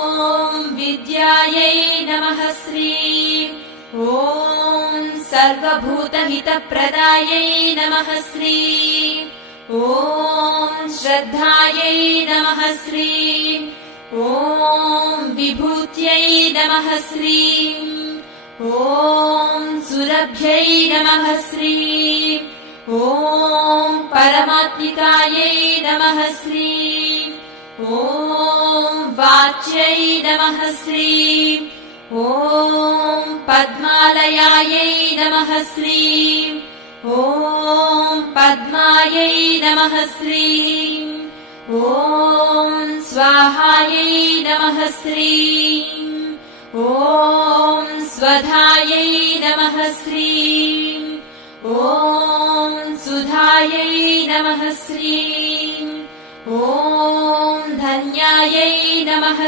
ॐ विद्यायै नमः श्रीं ॐ सर्वभूतहितप्रदायै नमः श्रीं ॐ श्रद्धायै नमः श्रीं ॐ विभूत्यै नमः श्रीं ॐ सुरभ्यै नमः श्रीं ॐ परमात्मिकायै नमः श्रीं ॐ वाच्यै नमः श्रीं ॐ पद्मालयायै नमः श्रीं ॐ पद्मायै नमः श्रीं ॐ स्वाहायै नमः श्रीं ॐ स्वधायै नमः श्रीं ॐ सुधायै नमः श्रीं ॐ धन्यायै नमः